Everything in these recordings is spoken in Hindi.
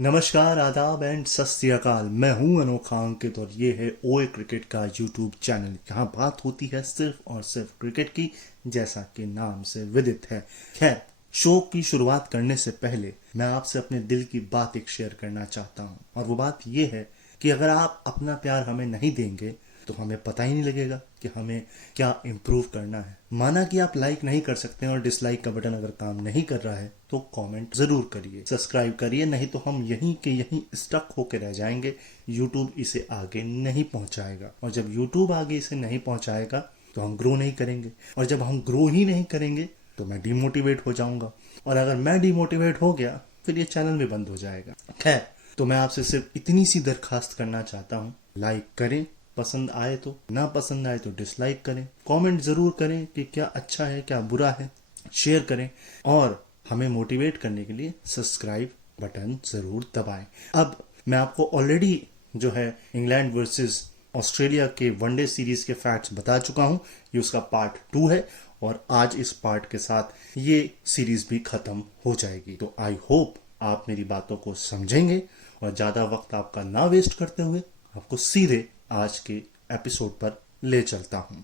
नमस्कार, आदाब एंड सत श्री अकाल। मैं हूं अनोखा अंकित और ये है ओए क्रिकेट का यूट्यूब चैनल। यहाँ बात होती है सिर्फ और सिर्फ क्रिकेट की, जैसा कि नाम से विदित है। खैर, शो की शुरुआत करने से पहले मैं आपसे अपने दिल की बात एक शेयर करना चाहता हूँ, और वो बात ये है कि अगर आप अपना प्यार हमें नहीं देंगे तो हमें पता ही नहीं लगेगा कि हमें क्या इम्प्रूव करना है। माना कि आप लाइक नहीं कर सकते हैं और डिसलाइक का बटन अगर काम नहीं कर रहा है तो कमेंट जरूर करिए, सब्सक्राइब करिए, नहीं तो हम यहीं के यहीं स्टक होकर रह जाएंगे। यूट्यूब इसे आगे नहीं पहुंचाएगा, और जब यूट्यूब आगे इसे नहीं पहुंचाएगा तो हम ग्रो नहीं करेंगे, और जब हम ग्रो ही नहीं करेंगे तो मैं डिमोटिवेट हो जाऊंगा, और अगर मैं डिमोटिवेट हो गया फिर ये चैनल भी बंद हो जाएगा। खैर, तो मैं आपसे सिर्फ इतनी सी दरखास्त करना चाहता हूँ, लाइक करें, पसंद आए तो, ना पसंद आए तो डिसलाइक करें, कमेंट जरूर करें कि क्या अच्छा है क्या बुरा है, शेयर करें, और हमें मोटिवेट करने के लिए सब्सक्राइब बटन जरूर दबाएं। अब मैं आपको ऑलरेडी जो है इंग्लैंड वर्सेस ऑस्ट्रेलिया के वनडे सीरीज के फैक्ट्स बता चुका हूं। ये उसका पार्ट 2 है, और आज इस पार्ट के साथ ये सीरीज भी खत्म हो जाएगी। तो आई होप आप मेरी बातों को समझेंगे, और ज्यादा वक्त आपका ना वेस्ट करते हुए आपको सीधे आज के एपिसोड पर ले चलता हूं।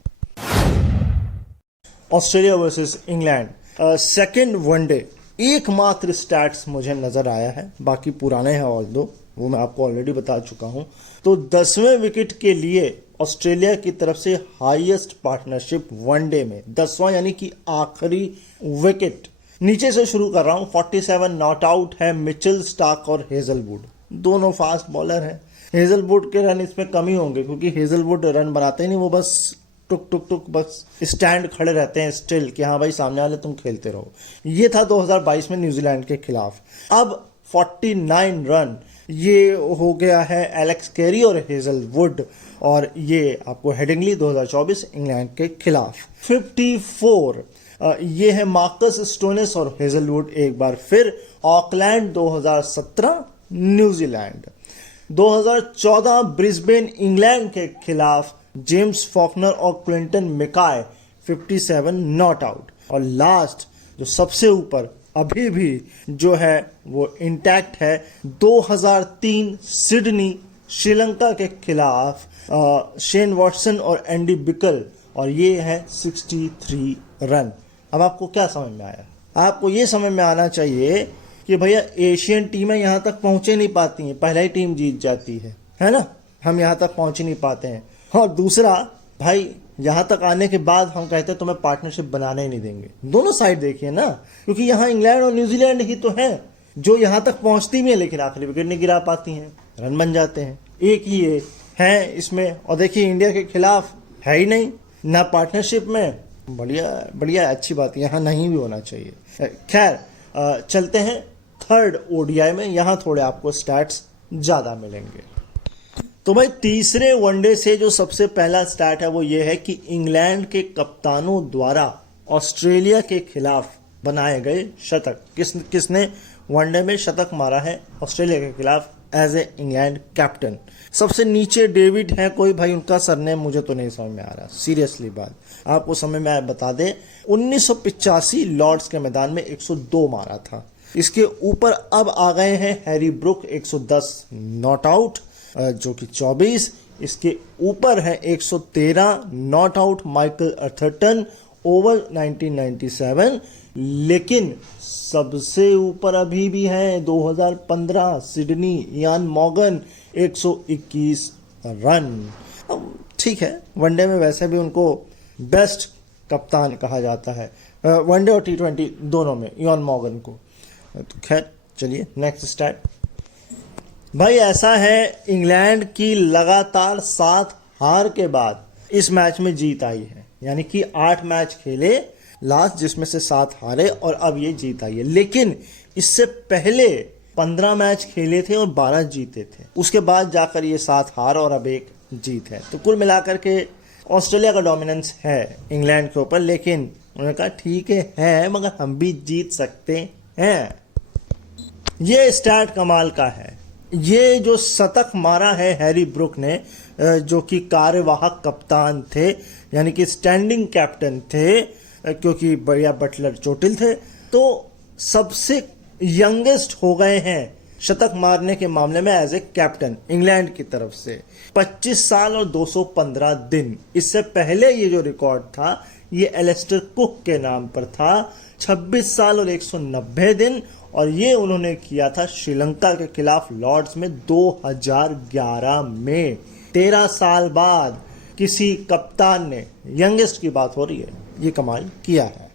Australia versus England second one day, एकमात्र स्टैट्स मुझे नजर आया है, बाकी पुराने हैं ऑल दो, वो मैं आपको ऑलरेडी बता चुका हूं। तो 10वें विकेट के लिए ऑस्ट्रेलिया की तरफ से हाईएस्ट पार्टनरशिप वनडे में, 10वां यानी कि आखिरी विकेट। नीचे से शुरू कर रहा हूं। 47 नॉट आउट है मिचेल स्टार्क और हेजलवुड, दोनों फास्ट बॉलर हैं। हेजलवुड के रन इसमें कम ही होंगे, क्योंकि हेजलवुड रन बनाते ही नहीं, वो बस टुक टुक टुक बस स्टैंड खड़े रहते हैं स्टिल, कि हाँ भाई सामने वाले तुम खेलते रहो। ये था 2022 में न्यूजीलैंड के खिलाफ। अब 49 रन ये हो गया है एलेक्स कैरी और हेजलवुड, और ये आपको हेडिंगली 2024 इंग्लैंड के खिलाफ। 54 ये है मार्कस स्टोनिस और हेजलवुड एक बार फिर। Auckland 2017 New Zealand. 2014 ब्रिस्बेन इंग्लैंड के खिलाफ जेम्स फॉकनर और क्लिंटन मिकाय 57 नॉट आउट। और लास्ट जो सबसे ऊपर अभी भी जो है वो इंटैक्ट है, 2003 सिडनी श्रीलंका के खिलाफ शेन वॉटसन और एंडी बिकल, और ये है 63 रन। अब आपको क्या समझ में आया? आपको ये समझ में आना चाहिए कि भैया एशियन टीमें यहाँ तक पहुंचे नहीं पाती हैं, पहले ही टीम जीत जाती है ना। हम यहाँ तक पहुंच ही नहीं पाते हैं। और दूसरा भाई, यहाँ तक आने के बाद हम कहते हैं तुम्हें पार्टनरशिप बनाने ही नहीं देंगे। दोनों साइड देखिए ना, क्योंकि यहाँ इंग्लैंड और न्यूजीलैंड ही तो है जो यहाँ तक पहुंचती भी है, लेकिन आखिरी विकेट नहीं गिरा पाती हैं, रन बन जाते हैं। एक ही ये है इसमें, और देखिए इंडिया के खिलाफ है ही नहीं ना पार्टनरशिप में। बढ़िया बढ़िया, अच्छी बात, यहाँ नहीं भी होना चाहिए। खैर, चलते हैं थर्ड ओडीआई में, यहां थोड़े आपको स्टैट्स ज्यादा मिलेंगे। तो भाई तीसरे वनडे से जो सबसे पहला स्टैट है वो ये है कि इंग्लैंड के कप्तानों द्वारा ऑस्ट्रेलिया के खिलाफ बनाए गए शतक। किसने वनडे में शतक मारा है ऑस्ट्रेलिया के खिलाफ एज ए इंग्लैंड कैप्टन? सबसे नीचे डेविड है कोई, भाई उनका सरनेम मुझे तो नहीं समझ में आ रहा, सीरियसली बात आपको समझ में आए बता दे। 1985 लॉर्ड्स के मैदान में 102 मारा था। इसके ऊपर अब आ गए हैं हैरी ब्रुक 110 नॉट आउट, जो कि 24। इसके ऊपर है 113 नॉट आउट माइकल अर्थरटन ओवर 1997। लेकिन सबसे ऊपर अभी भी है 2015 सिडनी इयान मॉर्गन 121 रन। ठीक है, वनडे में वैसे भी उनको बेस्ट कप्तान कहा जाता है, वनडे और T20 दोनों में, इयान मॉर्गन को। तो खैर चलिए नेक्स्ट स्टैट। भाई ऐसा है, इंग्लैंड की लगातार 7 हार के बाद इस मैच में जीत आई है, यानी कि 8 मैच खेले लास्ट, जिसमें से 7 हारे, और अब ये जीत आई है। लेकिन इससे पहले 15 मैच खेले थे और 12 जीते थे, उसके बाद जाकर ये 7 हार और अब 1 जीत है। तो कुल मिलाकर के ऑस्ट्रेलिया का डोमिनेंस है इंग्लैंड के ऊपर, लेकिन उन्होंने कहा ठीक है मगर हम भी जीत सकते हैं। ये स्टैट कमाल का है। ये जो शतक मारा है हैरी ब्रुक ने, जो कि कार्यवाहक कप्तान थे, यानी कि स्टैंडिंग कैप्टन थे, क्योंकि बढ़िया बटलर चोटिल थे, तो सबसे यंगेस्ट हो गए हैं शतक मारने के मामले में एज ए कैप्टन इंग्लैंड की तरफ से। 25 साल और 215 दिन। इससे पहले ये जो रिकॉर्ड था ये एलिस्टर कुक के नाम पर था, 26 साल और 190 दिन, और ये उन्होंने किया था श्रीलंका के खिलाफ लॉर्ड्स में 2011 में। 13 साल बाद किसी कप्तान ने, यंगेस्ट की बात हो रही है, ये कमाल किया है।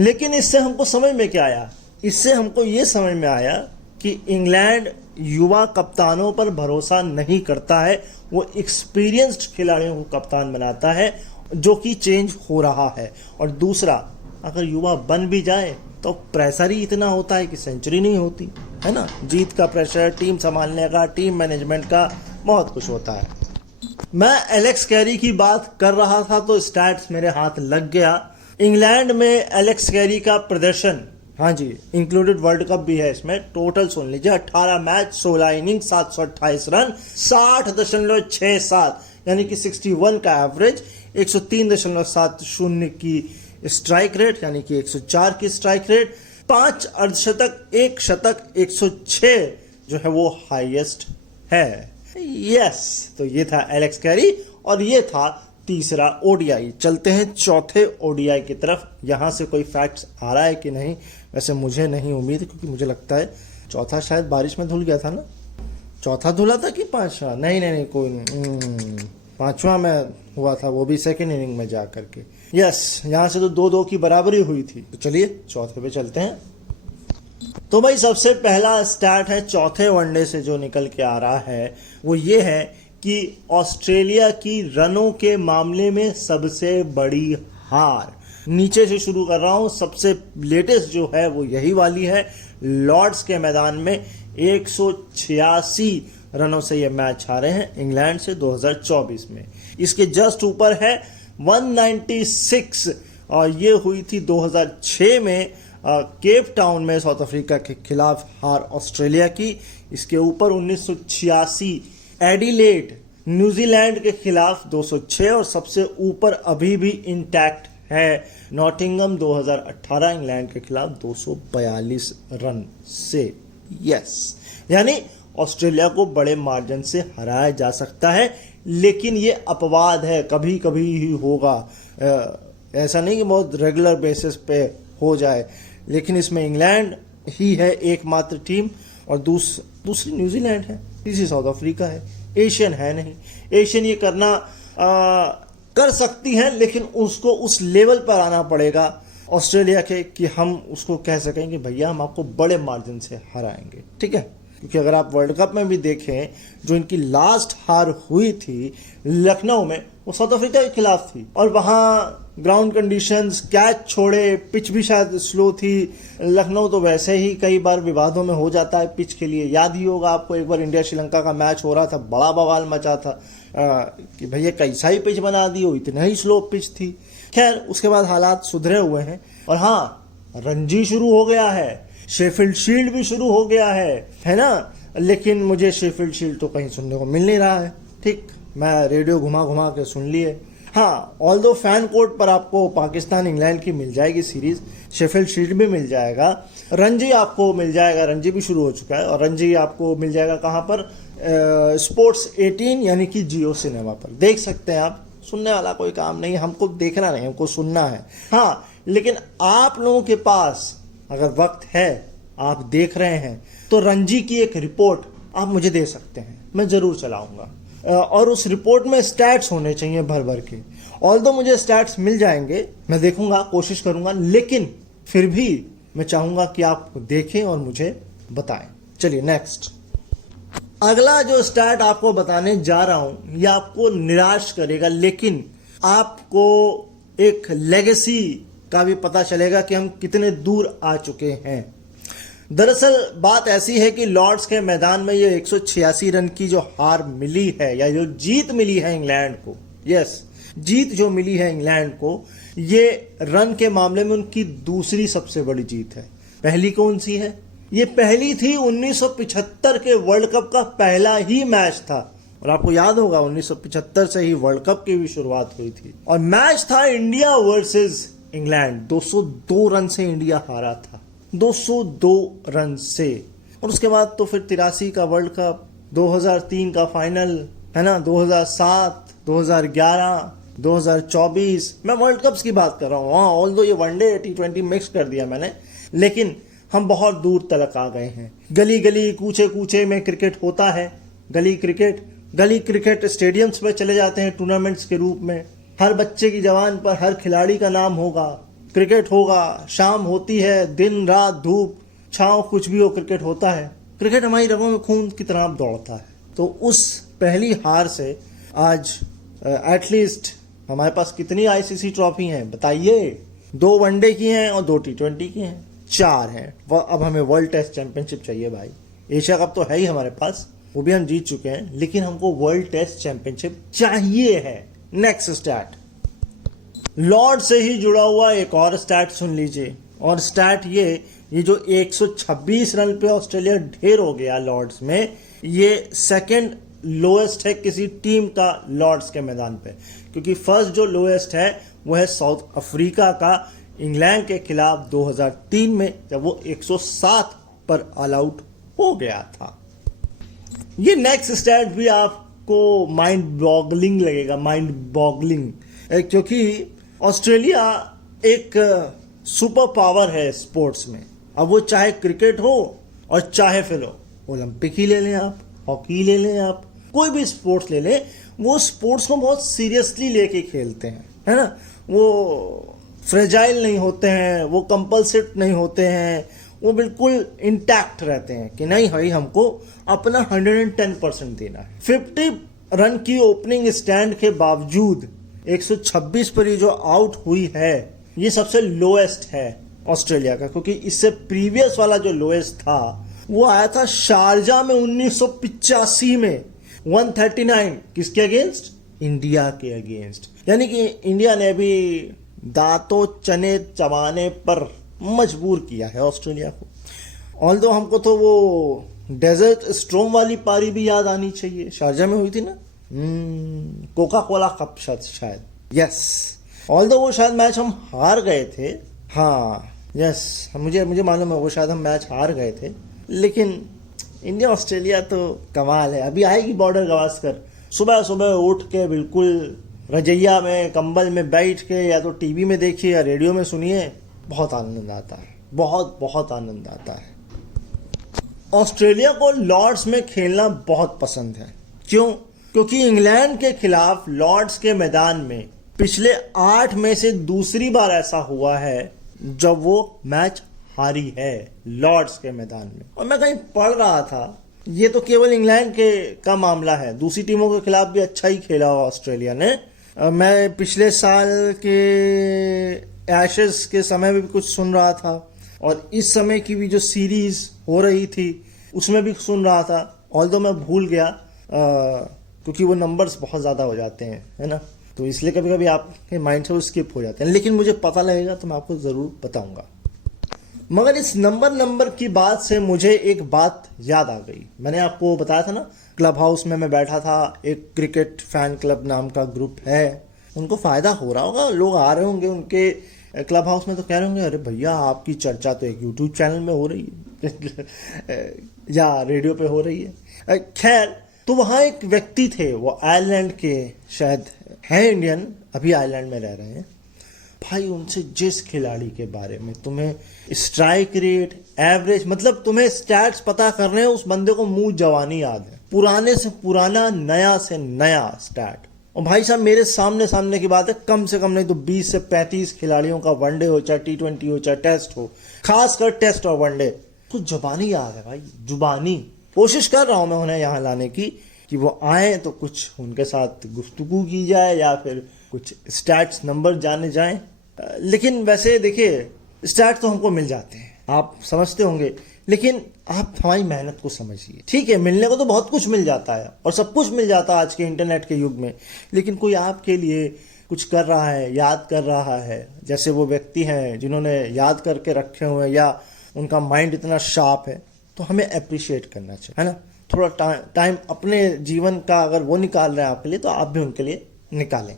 लेकिन इससे हमको समझ में क्या आया? इससे हमको ये समझ में आया कि इंग्लैंड युवा कप्तानों पर भरोसा नहीं करता है, वो एक्सपीरियंस्ड खिलाड़ियों को कप्तान बनाता है, जो कि चेंज हो रहा है। और दूसरा, अगर युवा बन भी जाए तो प्रेशर ही इतना होता है कि सेंचुरी नहीं होती, है ना। जीत का प्रेशर, टीम संभालने का, टीम मैनेजमेंट का, बहुत कुछ होता है। मैं एलेक्स कैरी की बात कर रहा था तो स्टैट्स मेरे हाथ लग गया। इंग्लैंड में एलेक्स कैरी का प्रदर्शन, हाँ जी, इंक्लूडेड वर्ल्ड कप भी है इसमें, टोटल सुन लीजिए, 18 मैच, 16 इनिंग, 728 रन, 60.67 यानी कि 61 का एवरेज, 103.70 की स्ट्राइक रेट यानी कि 104 की स्ट्राइक रेट, 5 अर्धशतक, 1 शतक, 106 जो है वो हाईएस्ट है। यस, तो ये था एलेक्स कैरी और ये था तीसरा ओडीआई। चलते हैं चौथे ओडीआई की तरफ। यहां से कोई फैक्ट्स आ रहा है कि नहीं, वैसे मुझे नहीं उम्मीद, क्योंकि मुझे लगता है चौथा शायद बारिश में धुल गया था ना। चौथा धुला था कि पांचवा? नहीं, कोई पांचवा में हुआ था, वो भी सेकेंड इनिंग में जा करके। यस, यहां से तो 2-2 की बराबरी हुई थी। तो चलिए चौथे पे चलते हैं। तो भाई सबसे पहला स्टार्ट है चौथे वनडे से जो निकल के आ रहा है, वो ये है कि ऑस्ट्रेलिया की रनों के मामले में सबसे बड़ी हार। नीचे से शुरू कर रहा हूं, सबसे लेटेस्ट जो है वो यही वाली है। लॉर्ड्स के मैदान में 186 रनों से ये मैच हारे हैं इंग्लैंड से 2024 में। इसके जस्ट ऊपर है 196, और ये हुई थी 2006 में केप टाउन में साउथ अफ्रीका के खिलाफ हार ऑस्ट्रेलिया की। इसके ऊपर 1986 एडिलेड न्यूजीलैंड के खिलाफ 206, और सबसे ऊपर अभी भी इंटैक्ट है नॉटिंघम 2018 इंग्लैंड के खिलाफ 242 रन से। यस, यानी ऑस्ट्रेलिया को बड़े मार्जिन से हराया जा सकता है, लेकिन ये अपवाद है, कभी कभी ही होगा, ऐसा नहीं कि बहुत रेगुलर बेसिस पे हो जाए। लेकिन इसमें इंग्लैंड ही है एकमात्र टीम, और दूसरी न्यूजीलैंड है, तीसरी साउथ अफ्रीका है, एशियन है नहीं। एशियन ये करना कर सकती हैं, लेकिन उसको उस लेवल पर आना पड़ेगा ऑस्ट्रेलिया के कि हम उसको कह सकेंगे भैया हम आपको बड़े मार्जिन से हराएंगे, ठीक है। क्योंकि अगर आप वर्ल्ड कप में भी देखें, जो इनकी लास्ट हार हुई थी लखनऊ में, वो साउथ अफ्रीका के खिलाफ थी, और वहां ग्राउंड कंडीशंस, कैच छोड़े, पिच भी शायद स्लो थी। लखनऊ तो वैसे ही कई बार विवादों में हो जाता है पिच के लिए। याद ही होगा आपको, एक बार इंडिया श्रीलंका का मैच हो रहा था, बड़ा बवाल मचा था कि भैया कैसा ही पिच बना दी हो, इतना ही स्लो पिच थी। खैर, उसके बाद हालात सुधरे हुए हैं, और हाँ, रणजी शुरू हो गया है, शेफील्ड शील्ड भी शुरू हो गया है ना। लेकिन मुझे शेफील्ड शील्ड तो कहीं सुनने को मिल नहीं रहा है। ठीक, मैं रेडियो घुमा घुमा के सुन लिए। हाँ, ऑल्दो फैन कोर्ट पर आपको पाकिस्तान इंग्लैंड की मिल जाएगी सीरीज, शेफील्ड शील्ड भी मिल जाएगा, रणजी आपको मिल जाएगा, रणजी भी शुरू हो चुका है, और रणजी आपको मिल जाएगा कहाँ पर? स्पोर्ट्स 18 यानी कि जियो सिनेमा पर देख सकते हैं आप। सुनने वाला कोई काम नहीं, हमको देखना नहीं, हमको सुनना है। हाँ, लेकिन आप लोगों के पास अगर वक्त है, आप देख रहे हैं, तो रणजी की एक रिपोर्ट आप मुझे दे सकते हैं, मैं जरूर चलाऊंगा। और उस रिपोर्ट में स्टैट्स होने चाहिए भर भर के। ऑल्दो मुझे स्टैट्स मिल जाएंगे, मैं देखूंगा, कोशिश करूंगा, लेकिन फिर भी मैं चाहूंगा कि आप देखें और मुझे बताएं। चलिए नेक्स्ट, अगला जो स्टैट आपको बताने जा रहा हूं, यह आपको निराश करेगा, लेकिन आपको एक लेगेसी का भी पता चलेगा कि हम कितने दूर आ चुके हैं। दरअसल बात ऐसी है कि लॉर्ड्स के मैदान में ये 186 रन की जो हार मिली है, या जो जीत मिली है इंग्लैंड को, यस, जीत जो मिली है इंग्लैंड को, ये रन के मामले में उनकी दूसरी सबसे बड़ी जीत है। पहली कौन सी है? ये पहली थी 1975 के वर्ल्ड कप का पहला ही मैच था, और आपको याद होगा 1975 से ही वर्ल्ड कप की भी शुरुआत हुई थी, और मैच था इंडिया वर्सेस इंग्लैंड। 202 रन से इंडिया हारा था, 202 रन से। और उसके बाद तो फिर 83 का वर्ल्ड कप, 2003 का फाइनल, है ना, 2007, 2011, 2024, मैं वर्ल्ड कप्स की बात कर रहा हूँ। हाँ, ऑल्दो ये वनडे T20 मिक्स कर दिया मैंने, लेकिन हम बहुत दूर तक आ गए हैं। गली गली कूचे कूचे में क्रिकेट होता है। गली क्रिकेट स्टेडियम्स में चले जाते हैं टूर्नामेंट्स के रूप में। हर बच्चे की जबान पर हर खिलाड़ी का नाम होगा, क्रिकेट होगा, शाम होती है, दिन रात धूप छांव कुछ भी हो, क्रिकेट होता है। क्रिकेट हमारी रगों में खून की तरह दौड़ता है। तो उस पहली हार से आज एटलीस्ट हमारे पास कितनी आईसीसी ट्रॉफी हैं बताइए? 2 वनडे की हैं और 2 T20 की हैं, 4 हैं। अब हमें वर्ल्ड टेस्ट चैंपियनशिप चाहिए भाई। एशिया कप तो है ही हमारे पास, वो भी हम जीत चुके हैं, लेकिन हमको वर्ल्ड टेस्ट चैंपियनशिप चाहिए है। नेक्स्ट स्टैट, लॉर्ड से ही जुड़ा हुआ एक और स्टैट सुन लीजिए। और स्टैट ये जो 126 रन पे ऑस्ट्रेलिया ढेर हो गया लॉर्ड्स में, ये सेकंड लोएस्ट है किसी टीम का लॉर्ड्स के मैदान पे, क्योंकि फर्स्ट जो लोएस्ट है वो है साउथ अफ्रीका का, इंग्लैंड के खिलाफ 2003 में, जब वो 107 पर ऑल आउट हो गया था। ये नेक्स्ट स्टैट भी आपको माइंड बॉगलिंग लगेगा, माइंड बॉगलिंग, क्योंकि ऑस्ट्रेलिया एक सुपर पावर है स्पोर्ट्स में। अब वो चाहे क्रिकेट हो और चाहे फिर ओलंपिक ही ले लें आप, हॉकी ले लें आप, कोई भी स्पोर्ट्स ले लें, वो स्पोर्ट्स को बहुत सीरियसली लेके खेलते हैं, है ना। वो फ्रेजाइल नहीं होते हैं, वो कंपल्सिट नहीं होते हैं, वो बिल्कुल इंटैक्ट रहते हैं कि नहीं भाई हमको अपना 110% देना है। 50 रन की ओपनिंग स्टैंड के बावजूद 126 पर ये जो आउट हुई है, ये सबसे लोएस्ट है ऑस्ट्रेलिया का, क्योंकि इससे प्रीवियस वाला जो लोएस्ट था वो आया था शारजा में 1985 में 139। किसके अगेंस्ट? इंडिया के अगेंस्ट। यानी कि इंडिया ने भी दांतों चने चबाने पर मजबूर किया है ऑस्ट्रेलिया को। ऑल्दो हमको तो वो डेजर्ट स्ट्रॉम वाली पारी भी याद आनी चाहिए, शारजा में हुई थी ना, कोका कोला कप शायद, यस। ऑल्दो वो शायद मैच हम हार गए थे, हाँ यस, मुझे मालूम है वो शायद हम मैच हार गए थे, लेकिन इंडिया ऑस्ट्रेलिया तो कमाल है। अभी आएगी बॉर्डर गवास्कर, सुबह सुबह उठ के बिल्कुल रजैया में कंबल में बैठ के या तो टीवी में देखिए या रेडियो में सुनिए, बहुत आनंद आता है, बहुत आनंद आता है। ऑस्ट्रेलिया को लॉर्ड्स में खेलना बहुत पसंद है। क्यों? क्योंकि इंग्लैंड के खिलाफ लॉर्ड्स के मैदान में पिछले 8 में से दूसरी बार ऐसा हुआ है जब वो मैच हारी है लॉर्ड्स के मैदान में। और मैं कहीं पढ़ रहा था, ये तो केवल इंग्लैंड के का मामला है, दूसरी टीमों के खिलाफ भी अच्छा ही खेला हुआ ऑस्ट्रेलिया ने। मैं पिछले साल के एशेज के समय में भी कुछ सुन रहा था, और इस समय की भी जो सीरीज हो रही थी उसमें भी सुन रहा था, ऑल्दो मैं भूल गया क्योंकि वो नंबर्स बहुत ज़्यादा हो जाते हैं, है ना, तो इसलिए कभी कभी आपके माइंड से वो स्किप हो जाते हैं, लेकिन मुझे पता लगेगा तो मैं आपको ज़रूर बताऊंगा। मगर इस नंबर की बात से मुझे एक बात याद आ गई। मैंने आपको बताया था ना, क्लब हाउस में मैं बैठा था, एक क्रिकेट फैन क्लब नाम का ग्रुप है, उनको फ़ायदा हो रहा होगा, लोग आ रहे होंगे उनके क्लब हाउस में तो कह रहे होंगे अरे भैया आपकी चर्चा तो एक यूट्यूब चैनल में हो रही है या रेडियो पे हो रही है। खैर, तो वहाँ एक व्यक्ति थे, वो आयरलैंड के शायद हैं, इंडियन, अभी आयरलैंड में रह रहे हैं। भाई उनसे जिस खिलाड़ी के बारे में तुम्हें स्ट्राइक रेट, एवरेज, मतलब तुम्हें स्टैट्स पता कर रहे हैं, उस बंदे को मुंह जवानी याद है, पुराने से पुराना, नया से नया स्टैट। और भाई साहब मेरे सामने की बात है, कम से कम नहीं तो 20 से 35 खिलाड़ियों का वनडे हो, चाहे T20 हो, चाहे टेस्ट हो, खासकर टेस्ट और वनडे, तो जुबानी याद है भाई, जुबानी। कोशिश कर रहा हूं मैं उन्हें यहाँ लाने की कि वो आए तो कुछ उनके साथ गुफ्तगू की जाए या फिर कुछ स्टैट्स नंबर जाने जाएं। लेकिन वैसे देखिए, स्टैट्स तो हमको मिल जाते हैं, आप समझते होंगे, लेकिन आप हमारी मेहनत को समझिए। ठीक है, मिलने को तो बहुत कुछ मिल जाता है और सब कुछ मिल जाता है आज के इंटरनेट के युग में, लेकिन कोई आपके लिए कुछ कर रहा है, याद कर रहा है, जैसे वो व्यक्ति हैं जिन्होंने याद करके रखे हुए हैं या उनका माइंड इतना शार्प है, तो हमें अप्रिशिएट करना चाहिए, है ना। थोड़ा टाइम अपने जीवन का अगर वो निकाल रहे हैं आपके लिए, तो आप भी उनके लिए निकालें।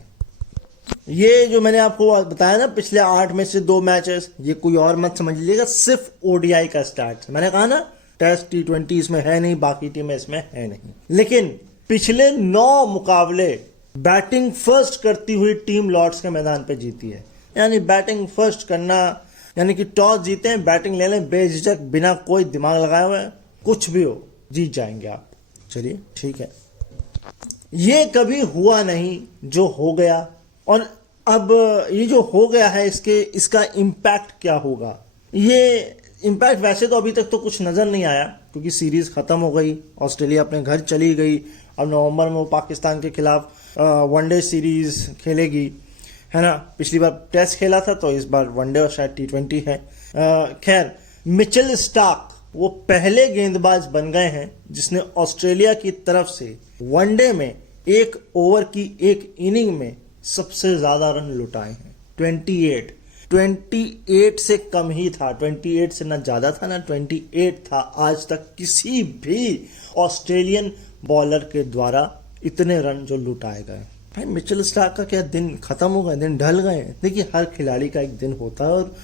ये जो मैंने आपको बताया ना, पिछले 8 में से 2 मैचेस, ये कोई और मत समझ लीजिएगा, सिर्फ ओडीआई का स्टैट्स। मैंने कहा ना टेस्ट T20 इसमें है नहीं, बाकी टीमें इसमें है नहीं। लेकिन पिछले 9 मुकाबले बैटिंग फर्स्ट करती हुई टीम लॉर्ड्स के मैदान पे जीती है। यानी बैटिंग फर्स्ट करना, यानी कि टॉस जीते हैं, बैटिंग ले लें बेझिझक, बिना कोई दिमाग लगाए हुए, कुछ भी हो जीत जाएंगे आप। चलिए ठीक है, ये कभी हुआ नहीं जो हो गया, और अब ये जो हो गया है इसका इम्पैक्ट क्या होगा। ये इम्पैक्ट वैसे तो अभी तक तो कुछ नज़र नहीं आया, क्योंकि सीरीज़ ख़त्म हो गई, ऑस्ट्रेलिया अपने घर चली गई। अब नवंबर में वो पाकिस्तान के खिलाफ वनडे सीरीज़ खेलेगी, है ना। पिछली बार टेस्ट खेला था, तो इस बार वनडे और शायद T20 है। खैर, मिचेल स्टार्क वो पहले गेंदबाज बन गए हैं जिसने ऑस्ट्रेलिया की तरफ से वनडे में एक ओवर की एक इनिंग में सबसे ज्यादा रन लुटाए हैं। 28 से कम ही था, 28 से ना ज्यादा था ना 28 था। आज तक किसी भी ऑस्ट्रेलियन बॉलर के द्वारा इतने रन जो लुटाए गए। भाई मिचेल स्टार्क का क्या दिन खत्म हो गए, दिन ढल गए। देखिए, हर खिलाड़ी का एक दिन होता है और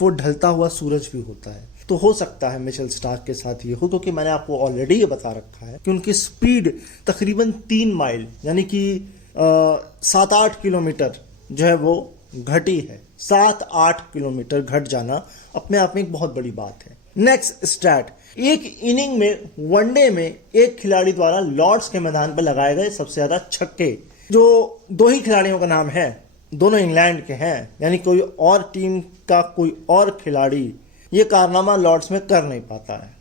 वो ढलता हुआ सूरज भी होता है। तो हो सकता है मिचेल स्टार्क के साथ ये हो, क्योंकि मैंने आपको ऑलरेडी ये बता रखा है कि उनकी स्पीड तकरीबन 3 माइल यानी कि 7-8 किलोमीटर जो है वो घटी है। 7-8 किलोमीटर घट जाना अपने आप में एक बहुत बड़ी बात है। नेक्स्ट स्टैट, एक इनिंग में वनडे में एक खिलाड़ी द्वारा लॉर्ड्स के मैदान पर लगाए गए सबसे ज्यादा छक्के, जो 2 ही खिलाड़ियों का नाम है, दोनों इंग्लैंड के हैं। यानी कोई और टीम का कोई और खिलाड़ी ये कारनामा लॉर्ड्स में कर नहीं पाता है।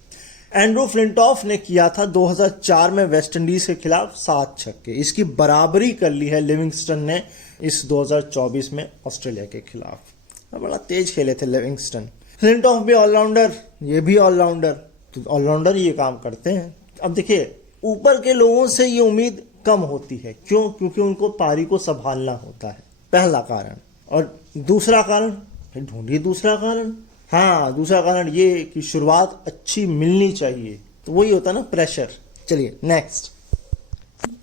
एंड्रू फ्लिंटॉफ ने किया था 2004 में वेस्ट इंडीज के खिलाफ 7 छक्के। इसकी बराबरी कर ली है लिविंगस्टन ने इस 2024 में ऑस्ट्रेलिया के खिलाफ। बड़ा तेज खेले थे लिविंगस्टन। फ्लिंटॉफ भी ऑलराउंडर, ये भी ऑलराउंडर, तो ऑलराउंडर ये काम करते हैं। अब देखिए, ऊपर के लोगों से ये उम्मीद कम होती है। क्यों? क्योंकि उनको पारी को संभालना होता है, पहला कारण। और दूसरा कारण, ढूंढिए दूसरा कारण। हाँ, दूसरा कारण ये कि शुरुआत अच्छी मिलनी चाहिए, तो वही होता है ना, प्रेशर। चलिए नेक्स्ट।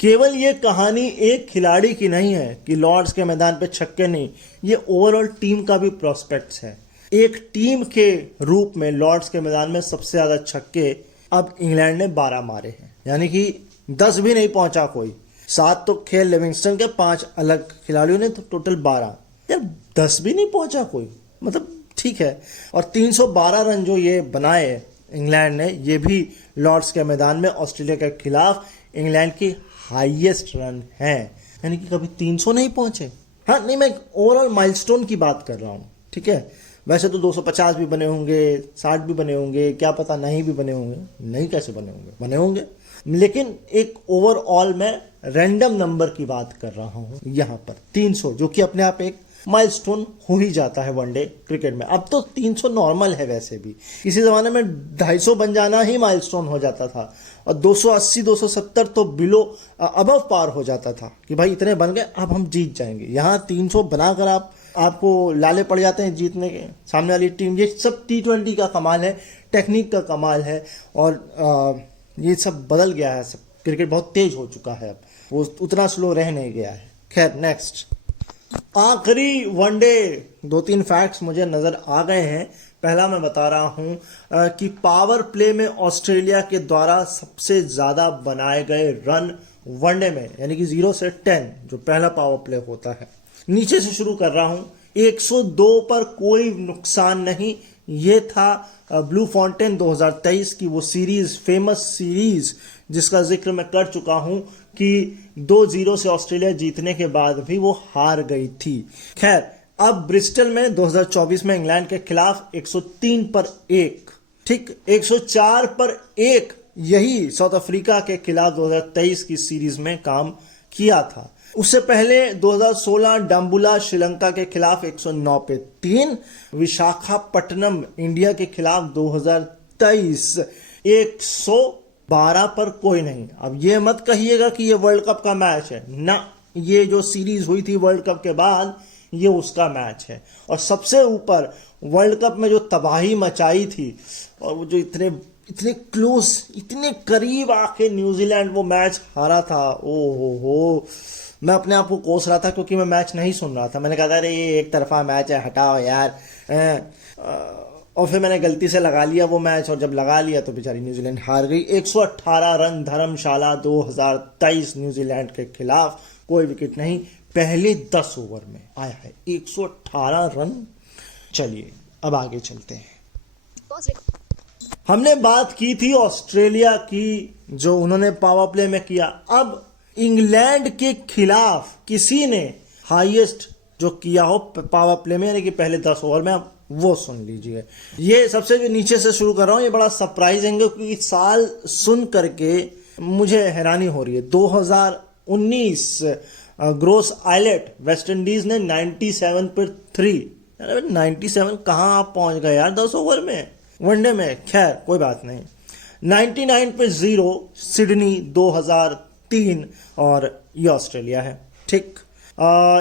केवल ये कहानी एक खिलाड़ी की नहीं है कि लॉर्ड्स के मैदान पे छक्के नहीं, ये ओवरऑल टीम का भी प्रोस्पेक्ट्स है। एक टीम के रूप में लॉर्ड्स के मैदान में सबसे ज्यादा छक्के अब इंग्लैंड ने 12 मारे हैं, यानी कि 10 भी नहीं पहुंचा कोई। 7 तो खेल लिविंगस्टन के, 5 अलग खिलाड़ियों ने, तो टोटल 12। यार 10 भी नहीं पहुंचा कोई, मतलब ठीक है। और 312 रन जो ये बनाए इंग्लैंड ने, ये भी लॉर्ड्स के मैदान में ऑस्ट्रेलिया के खिलाफ इंग्लैंड की हाईएस्ट रन है। यानी कि कभी 300 नहीं पहुंचे। हाँ नहीं, मैं ओवरऑल माइलस्टोन की बात कर रहा हूँ, ठीक है। वैसे तो 250 भी बने होंगे, 60 भी बने होंगे, क्या पता नहीं भी बने होंगे। नहीं कैसे बने होंगे, बने होंगे। लेकिन एक ओवरऑल मैं रैंडम नंबर की बात कर रहा हूँ यहाँ पर 300, जो कि अपने आप एक माइलस्टोन हो ही जाता है वनडे क्रिकेट में। अब तो 300 नॉर्मल है, वैसे भी किसी जमाने में 250 बन जाना ही माइलस्टोन हो जाता था, और 280 270 तो बिलो अबव पार हो जाता था कि भाई इतने बन गए, अब हम जीत जाएंगे। यहाँ 300 बनाकर आपको लाले पड़ जाते हैं जीतने के सामने वाली टीम। ये सब T20 का कमाल है, टेक्निक का कमाल है, और ये सब बदल गया है। सब क्रिकेट बहुत तेज हो चुका है, अब वो उतना स्लो रह नहीं गया है। खैर नेक्स्ट, आखिरी वनडे 2-3 फैक्ट्स मुझे नजर आ गए हैं। पहला मैं बता रहा हूं कि पावर प्ले में ऑस्ट्रेलिया के द्वारा सबसे ज्यादा बनाए गए रन वनडे में, यानी कि 0 से 10 जो पहला पावर प्ले होता है। नीचे से शुरू कर रहा हूं, 102 पर कोई नुकसान नहीं। ये था ब्लू फाउंटेन 2023 की वो सीरीज, फेमस सीरीज, जिसका जिक्र मैं कर चुका हूं कि 2-0 से ऑस्ट्रेलिया जीतने के बाद भी वो हार गई थी। खैर, अब ब्रिस्टल में 2024 में इंग्लैंड के खिलाफ 103 पर 1, ठीक 104 पर 1 यही साउथ अफ्रीका के खिलाफ 2023 की सीरीज में काम किया था। उससे पहले 2016 डम्बुला श्रीलंका के खिलाफ 109 पे 3, विशाखापट्टनम इंडिया के खिलाफ 2023 112 पर कोई नहीं। अब ये मत कहिएगा कि ये वर्ल्ड कप का मैच है ना, ये जो सीरीज हुई थी वर्ल्ड कप के बाद ये उसका मैच है। और सबसे ऊपर वर्ल्ड कप में जो तबाही मचाई थी, और वो जो इतने क्लोज, इतने करीब आके न्यूजीलैंड वो मैच हारा था। ओ हो, मैं अपने आप को कोस रहा था क्योंकि मैं मैच नहीं सुन रहा था। मैंने कहा अरे ये एक तरफा मैच है, हटाओ यार। और फिर मैंने गलती से लगा लिया वो मैच, और जब लगा लिया तो बेचारी न्यूजीलैंड हार गई 118 रन। धर्मशाला 2023 न्यूजीलैंड के खिलाफ, कोई विकेट नहीं, पहले 10 ओवर में आया है 118 रन। चलिए अब आगे चलते हैं। हमने बात की थी ऑस्ट्रेलिया की, जो उन्होंने पावर प्ले में किया। अब इंग्लैंड के खिलाफ किसी ने हाईएस्ट जो किया हो पावर प्ले में, यानी कि पहले 10 ओवर में, आप वो सुन लीजिए। ये सबसे जो नीचे से शुरू कर रहा हूं, ये बड़ा सरप्राइजिंग है क्योंकि साल सुन करके मुझे हैरानी हो रही है। 2019 ग्रोस आइलेट वेस्ट इंडीज ने 97 पर 3। 97 कहां आप पहुंच गए यार 10 ओवर में, वनडे में। खैर कोई बात नहीं। 99 पे 0 सिडनी 2003, और ये ऑस्ट्रेलिया है। ठीक,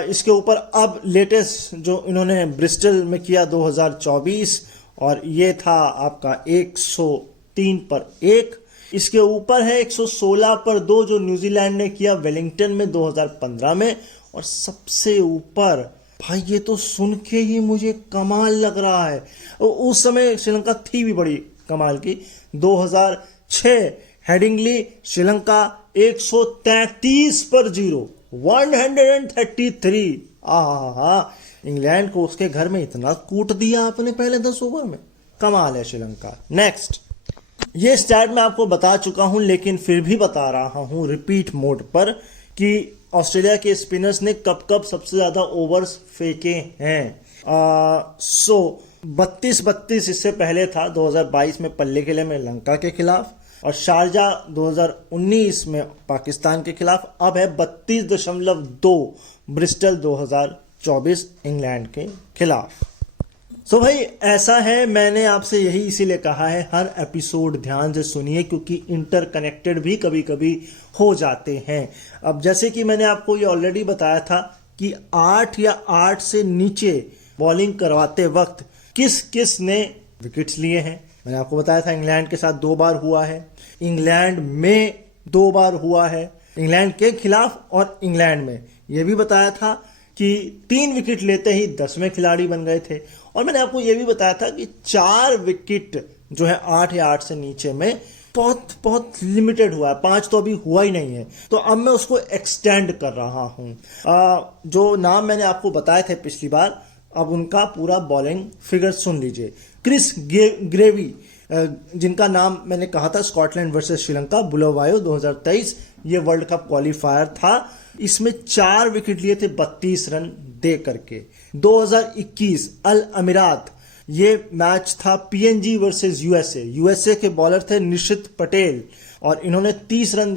इसके ऊपर अब लेटेस्ट जो इन्होंने ब्रिस्टल में किया 2024, और ये था आपका 103 पर 1। इसके ऊपर है 116 पर 2 जो न्यूजीलैंड ने किया वेलिंगटन में 2015 में। और सबसे ऊपर, भाई ये तो सुन के ही मुझे कमाल लग रहा है, उस समय श्रीलंका थी भी बड़ी कमाल की, 2006 हेडिंगली श्रीलंका 133 पर 0, 133। आहा, इंग्लैंड को उसके घर में इतना कूट दिया आपने पहले 10 ओवर में, कमाल है श्रीलंका। नेक्स्ट, ये स्टैट मैं आपको बता चुका हूं, लेकिन फिर भी बता रहा हूं रिपीट मोड पर कि ऑस्ट्रेलिया के स्पिनर्स ने कब कब सबसे ज्यादा ओवर्स फेंके हैं। 32 इससे पहले था 2022 में पल्ले किले में लंका के खिलाफ, और शारजा 2019 में पाकिस्तान के खिलाफ। अब है 32.2 ब्रिस्टल 2024 इंग्लैंड के खिलाफ। तो भाई ऐसा है, मैंने आपसे यही इसीलिए कहा है हर एपिसोड ध्यान से सुनिए, क्योंकि इंटरकनेक्टेड भी कभी कभी हो जाते हैं। अब जैसे कि मैंने आपको ये ऑलरेडी बताया था कि 8 या 8 से नीचे बॉलिंग करवाते वक्त किस किस ने विकेट्स लिए हैं। मैंने आपको बताया था इंग्लैंड के साथ 2 बार हुआ है, इंग्लैंड में 2 बार हुआ है, इंग्लैंड के खिलाफ और इंग्लैंड में। यह भी बताया था कि 3 विकेट लेते ही 10वें खिलाड़ी बन गए थे। और मैंने आपको यह भी बताया था कि 4 विकेट जो है 8 या 8 से नीचे में बहुत बहुत लिमिटेड हुआ है, 5 तो अभी हुआ ही नहीं है। तो अब मैं उसको एक्सटेंड कर रहा हूं। जो नाम मैंने आपको बताए थे पिछली बार, अब उनका पूरा बॉलिंग फिगर सुन लीजिए। क्रिस ग्रेवी, जिनका नाम मैंने कहा था स्कॉटलैंड वर्सेस श्रीलंका बुलावायो 2023, ये वर्ल्ड कप क्वालिफायर था। इसमें 4 विकेट लिए थे 32 रन दे करके। 2021 अल अमीरात, ये मैच था पीएनजी वर्सेस यूएसए के बॉलर थे निशित पटेल, और इन्होंने 32 रन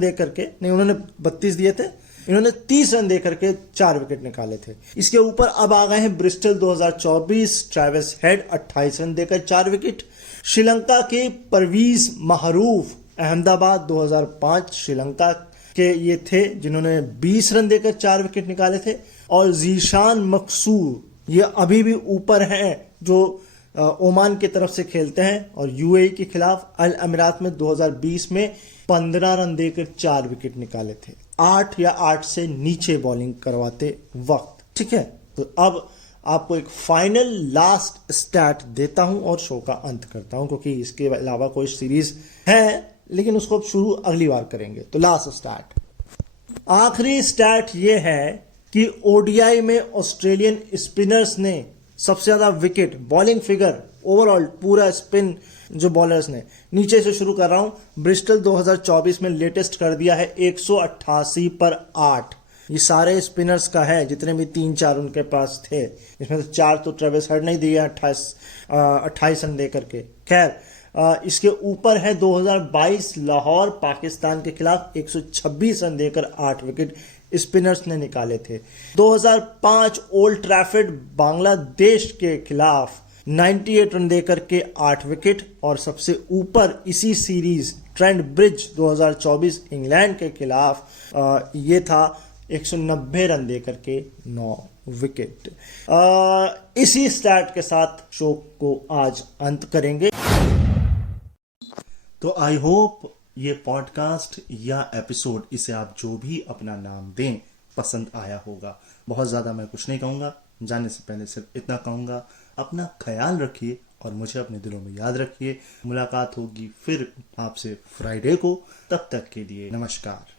दे करके, नहीं उन्होंने 32 दिए थे, इन्होंने 30 रन दे करके 4 विकेट निकाले थे। इसके ऊपर अब आ गए हैं ब्रिस्टल 2024, ट्रेविस हेड 28 रन देकर 4 विकेट। श्रीलंका के परवीज महरूफ अहमदाबाद 2005 श्रीलंका के ये थे जिन्होंने 20 रन देकर 4 विकेट निकाले थे। और जीशान मकसूर ये अभी भी ऊपर हैं, जो ओमान की तरफ से खेलते हैं, और यूएई के खिलाफ अल अमीरात में 2020 में 15 रन देकर 4 विकेट निकाले थे, 8 या 8 से नीचे बॉलिंग करवाते वक्त। ठीक है, तो अब आपको एक फाइनल लास्ट स्टैट देता हूं और शो का अंत करता हूं, क्योंकि इसके अलावा कोई सीरीज है लेकिन उसको अब शुरू अगली बार करेंगे। तो लास्ट स्टैट, आखिरी स्टैट ये है कि ओडीआई में ऑस्ट्रेलियन स्पिनर्स ने सबसे ज्यादा विकेट, बॉलिंग फिगर ओवरऑल पूरा स्पिन जो बॉलर्स ने, नीचे से शुरू कर रहा हूं, ब्रिस्टल 2024 में लेटेस्ट कर दिया है 188 पर 8। ये सारे स्पिनर्स का है, जितने भी 3-4 उनके पास थे, इसमें से 4 तो ट्रेविस हेड नहीं दिया 28 रन दे करके। खैर, इसके ऊपर है 2022 लाहौर पाकिस्तान के खिलाफ 126 रन देकर 8 विकेट स्पिनर्स ने निकाले थे। 2005 ओल्ड ट्रैफर्ड बांग्लादेश के खिलाफ 98 रन देकर के 8 विकेट। और सबसे ऊपर इसी सीरीज ट्रेंट ब्रिज 2024 इंग्लैंड के खिलाफ ये था 190 रन देकर के 9 विकेट। इसी स्टैट के साथ शो को आज अंत करेंगे। तो आई होप ये पॉडकास्ट या एपिसोड, इसे आप जो भी अपना नाम दें, पसंद आया होगा। बहुत ज़्यादा मैं कुछ नहीं कहूँगा, जाने से पहले सिर्फ इतना कहूँगा, अपना ख्याल रखिए और मुझे अपने दिलों में याद रखिए। मुलाकात होगी फिर आपसे फ्राइडे को, तब तक के लिए नमस्कार।